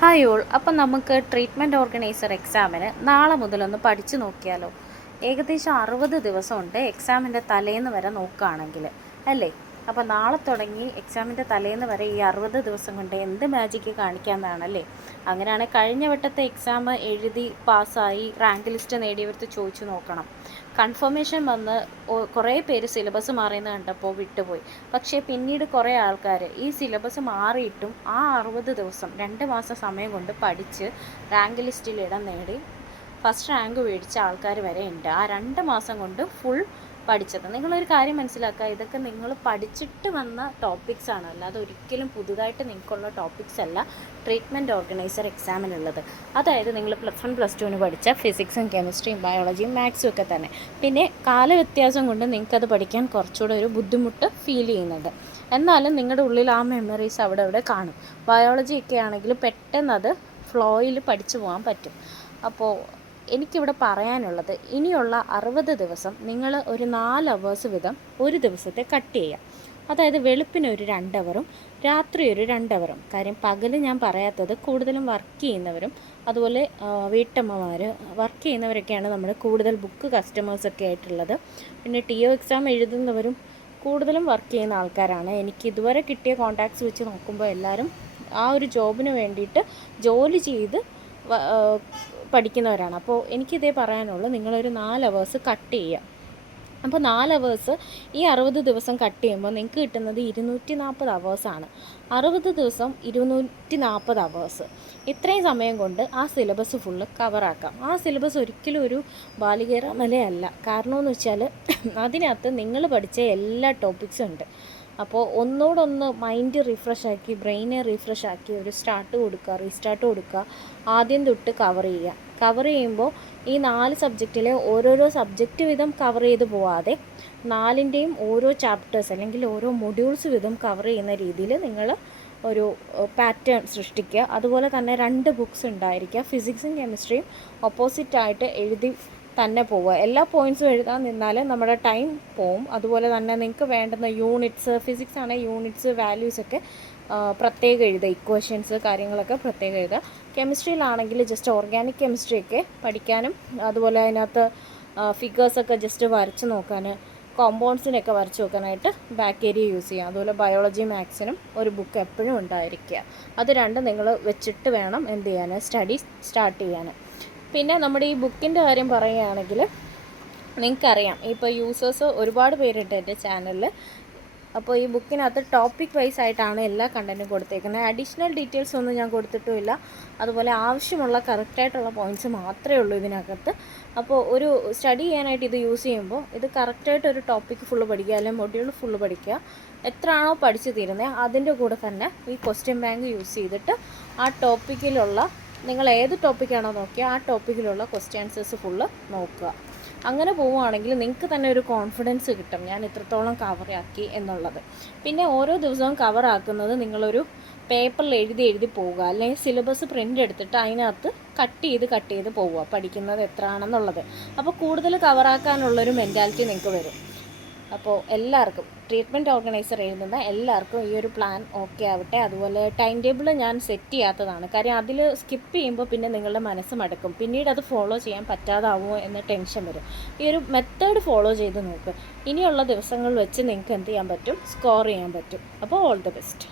Hi all. അപ്പം നമുക്ക് treatment organiser എക്സാമിന് നാളെ മുതലൊന്ന് പഠിച്ചു നോക്കിയാലോ? ഏകദേശം 60 ദിവസമുണ്ട് എക്സാമിൻ്റെ തലേന്ന് വരെ നോക്കുകയാണെങ്കിൽ, അല്ലേ? അപ്പോൾ നാളെ തുടങ്ങി എക്സാമിൻ്റെ തലേന്ന് വരെ ഈ 60 ദിവസം കൊണ്ട് എന്ത് മാജിക്ക് കാണിക്കാമെന്നാണല്ലേ? അങ്ങനെയാണെങ്കിൽ കഴിഞ്ഞ വട്ടത്തെ എക്സാം എഴുതി പാസ്സായി റാങ്ക് ലിസ്റ്റ് നേടിയവർക്ക് ചോദിച്ചു നോക്കണം. കൺഫർമേഷൻ വന്ന് കുറേ പേര് സിലബസ് മാറിയെന്ന് കണ്ടപ്പോൾ വിട്ടുപോയി. പക്ഷേ പിന്നീട് കുറേ ആൾക്കാർ ഈ സിലബസ് മാറിയിട്ടും ആ 60 ദിവസം 2 മാസം സമയം കൊണ്ട് പഠിച്ച് റാങ്ക് ലിസ്റ്റിൽ ഇടം നേടി ഫസ്റ്റ് റാങ്ക് മേടിച്ച ആൾക്കാർ വരെ ഉണ്ട്. ആ 2 മാസം കൊണ്ട് ഫുൾ പഠിച്ചത്. നിങ്ങളൊരു കാര്യം മനസ്സിലാക്കുക, ഇതൊക്കെ നിങ്ങൾ പഠിച്ചിട്ട് വന്ന ടോപ്പിക്സ് ആണ്, അല്ലാതെ ഒരിക്കലും പുതുതായിട്ട് നിങ്ങൾക്കുള്ള ടോപ്പിക്സ് അല്ല ട്രീറ്റ്മെൻറ്റ് ഓർഗനൈസർ എക്സാമിനുള്ളത്. അതായത് നിങ്ങൾ +1 +2 പഠിച്ച ഫിസിക്സും കെമിസ്ട്രിയും ബയോളജിയും മാത്സും ഒക്കെ തന്നെ. പിന്നെ കാലവ്യത്യാസം കൊണ്ട് നിങ്ങൾക്കത് പഠിക്കാൻ കുറച്ചുകൂടെ ഒരു ബുദ്ധിമുട്ട് ഫീൽ ചെയ്യുന്നുണ്ട്. എന്നാലും നിങ്ങളുടെ ഉള്ളിൽ ആ മെമ്മറീസ് അവിടെ കാണും. ബയോളജി ഒക്കെ ആണെങ്കിൽ പെട്ടെന്ന് അത് ഫ്ലോയിൽ പഠിച്ചു പോകാൻ പറ്റും. അപ്പോൾ എനിക്കിവിടെ പറയാനുള്ളത്, ഇനിയുള്ള 60 ദിവസം നിങ്ങൾ ഒരു 4 അവേഴ്സ് വീതം ഒരു ദിവസത്തെ കട്ട് ചെയ്യുക. അതായത് വെളുപ്പിന് ഒരു 2 അവറും രാത്രി ഒരു 2 അവറും. കാര്യം പകൽ ഞാൻ പറയാത്തത്, കൂടുതലും വർക്ക് ചെയ്യുന്നവരും അതുപോലെ വീട്ടമ്മമാർ വർക്ക് ചെയ്യുന്നവരൊക്കെയാണ് നമ്മൾ കൂടുതൽ ബുക്ക് കസ്റ്റമേഴ്സൊക്കെ ആയിട്ടുള്ളത്. പിന്നെ TO എക്സാം എഴുതുന്നവരും കൂടുതലും വർക്ക് ചെയ്യുന്ന ആൾക്കാരാണ്. എനിക്ക് ഇതുവരെ കിട്ടിയ കോൺടാക്ട്സ് വെച്ച് നോക്കുമ്പോൾ എല്ലാവരും ആ ഒരു ജോബിന് വേണ്ടിയിട്ട് ജോലി ചെയ്ത് പഠിക്കുന്നവരാണ്. അപ്പോൾ എനിക്കിതേ പറയാനുള്ളൂ, നിങ്ങളൊരു 4 അവേഴ്സ് കട്ട് ചെയ്യുക. അപ്പോൾ 4 അവേഴ്സ് ഈ 60 ദിവസം കട്ട് ചെയ്യുമ്പോൾ നിങ്ങൾക്ക് കിട്ടുന്നത് 240 അവേഴ്സാണ്. 60 ദിവസം 240 അവേഴ്സ്. ഇത്രയും സമയം കൊണ്ട് ആ സിലബസ് ഫുള്ള് കവറാക്കാം. ആ സിലബസ് ഒരിക്കലും ഒരു ബാലികേറ മലയല്ല. കാരണമെന്ന് വെച്ചാൽ അതിനകത്ത് നിങ്ങൾ പഠിച്ച എല്ലാ ടോപ്പിക്സും ഉണ്ട്. അപ്പോൾ ഒന്നോടൊന്ന് മൈൻഡ് റിഫ്രഷാക്കി, ബ്രെയിനെ റിഫ്രഷാക്കി ഒരു റീസ്റ്റാർട്ട് കൊടുക്കുക. ആദ്യം തൊട്ട് കവർ ചെയ്യുക. കവർ ചെയ്യുമ്പോൾ ഈ 4 സബ്ജക്റ്റിലെ ഓരോരോ സബ്ജക്റ്റ് വീതം കവർ ചെയ്ത് പോവാതെ 4ൻ്റെയും ഓരോ ചാപ്റ്റേഴ്സ് അല്ലെങ്കിൽ ഓരോ മൊഡ്യൂൾസ് വീതം കവർ ചെയ്യുന്ന രീതിയിൽ നിങ്ങൾ ഒരു പാറ്റേൺ സൃഷ്ടിക്കുക. അതുപോലെ തന്നെ 2 ബുക്സ് ഉണ്ടായിരിക്കുക. ഫിസിക്സും കെമിസ്ട്രിയും ഓപ്പോസിറ്റായിട്ട് എഴുതി തന്നെ പോവുക. എല്ലാ പോയിൻറ്റ്സും എഴുതാൻ നിന്നാൽ നമ്മുടെ ടൈം പോവും. അതുപോലെ തന്നെ നിങ്ങൾക്ക് വേണ്ടുന്ന യൂണിറ്റ്സ്, ഫിസിക്സ് ആണെങ്കിൽ യൂണിറ്റ്സ് വാല്യൂസൊക്കെ പ്രത്യേകം എഴുതുക. ഇക്വേഷൻസ് കാര്യങ്ങളൊക്കെ പ്രത്യേകം എഴുതുക. കെമിസ്ട്രിയിലാണെങ്കിൽ ജസ്റ്റ് ഓർഗാനിക് കെമിസ്ട്രിയൊക്കെ പഠിക്കാനും അതുപോലെ അതിനകത്ത് ഫിഗേഴ്സൊക്കെ ജസ്റ്റ് വരച്ച് നോക്കാൻ, കോമ്പൗണ്ട്സിനൊക്കെ വരച്ച് നോക്കാനായിട്ട് ബാക്ക് ഏരിയ യൂസ് ചെയ്യാം. അതുപോലെ ബയോളജി മാത്സിനും ഒരു ബുക്ക് എപ്പോഴും ഉണ്ടായിരിക്കുക. അത് രണ്ടും നിങ്ങൾ വെച്ചിട്ട് വേണം എന്ത് ചെയ്യാൻ, സ്റ്റഡി സ്റ്റാർട്ട് ചെയ്യാൻ. പിന്നെ നമ്മുടെ ഈ ബുക്കിൻ്റെ കാര്യം പറയുകയാണെങ്കിൽ നിങ്ങൾക്കറിയാം, ഇപ്പോൾ യൂസേഴ്സ് ഒരുപാട് പേരുണ്ട് എൻ്റെ ചാനലിൽ. അപ്പോൾ ഈ ബുക്കിനകത്ത് ടോപ്പിക് വൈസ് ആയിട്ടാണ് എല്ലാ കണ്ടൻറ്റും കൊടുത്തേക്കുന്നത്. അഡീഷണൽ ഡീറ്റെയിൽസ് ഒന്നും ഞാൻ കൊടുത്തിട്ടുമില്ല. അതുപോലെ ആവശ്യമുള്ള കറക്റ്റായിട്ടുള്ള പോയിൻറ്റ്സ് മാത്രമേ ഉള്ളൂ ഇതിനകത്ത്. അപ്പോൾ ഒരു സ്റ്റഡി ചെയ്യാനായിട്ട് ഇത് യൂസ് ചെയ്യുമ്പോൾ ഇത് കറക്റ്റായിട്ട് ഒരു ടോപ്പിക്ക് ഫുള്ള് പഠിക്കുക, അല്ലെങ്കിൽ മൊഡ്യൂൾ ഫുള്ള് പഠിക്കുക. എത്രയാണോ പഠിച്ചു തീരുന്നത് അതിൻ്റെ കൂടെ തന്നെ ഈ ക്വസ്റ്റ്യൻ ബാങ്ക് യൂസ് ചെയ്തിട്ട് ആ ടോപ്പിക്കിലുള്ള, നിങ്ങൾ ഏത് ടോപ്പിക്കാണോ നോക്കിയാൽ ആ ടോപ്പിക്കിലുള്ള ക്വസ്റ്റ്യൻ ആൻസേഴ്സ് ഫുള്ള് നോക്കുക. അങ്ങനെ പോവുകയാണെങ്കിൽ നിങ്ങൾക്ക് തന്നെ ഒരു കോൺഫിഡൻസ് കിട്ടും, ഞാൻ ഇത്രത്തോളം കവറാക്കി എന്നുള്ളത്. പിന്നെ ഓരോ ദിവസവും കവറാക്കുന്നത് നിങ്ങളൊരു പേപ്പറിൽ എഴുതി പോവുക, അല്ലെങ്കിൽ സിലബസ് പ്രിൻ്റ് എടുത്തിട്ട് അതിനകത്ത് കട്ട് ചെയ്ത് പോവുക, പഠിക്കുന്നത് എത്രയാണെന്നുള്ളത്. അപ്പോൾ കൂടുതൽ കവറാക്കാനുള്ളൊരു മെൻറ്റാലിറ്റി നിങ്ങൾക്ക് വരും. അപ്പോൾ എല്ലാവർക്കും ട്രീറ്റ്മെൻറ്റ് ഓർഗനൈസർ എഴുതുന്ന എല്ലാവർക്കും ഈ ഒരു പ്ലാൻ ഓക്കെ ആവട്ടെ. അതുപോലെ ടൈം ടേബിൾ ഞാൻ സെറ്റ് ചെയ്യാത്തതാണ്. കാര്യം അതിൽ സ്കിപ്പ് ചെയ്യുമ്പോൾ പിന്നെ നിങ്ങളുടെ മനസ്സ് മടക്കും, പിന്നീട് അത് ഫോളോ ചെയ്യാൻ പറ്റാതാവുമോ എന്ന് ടെൻഷൻ വരും. ഈ ഒരു മെത്തേഡ് ഫോളോ ചെയ്ത് നോക്കുക. ഇനിയുള്ള ദിവസങ്ങൾ വെച്ച് നിങ്ങൾക്ക് എന്ത് ചെയ്യാൻ പറ്റും, സ്കോർ ചെയ്യാൻ പറ്റും. അപ്പോൾ ഓൾ ദി ബെസ്റ്റ്.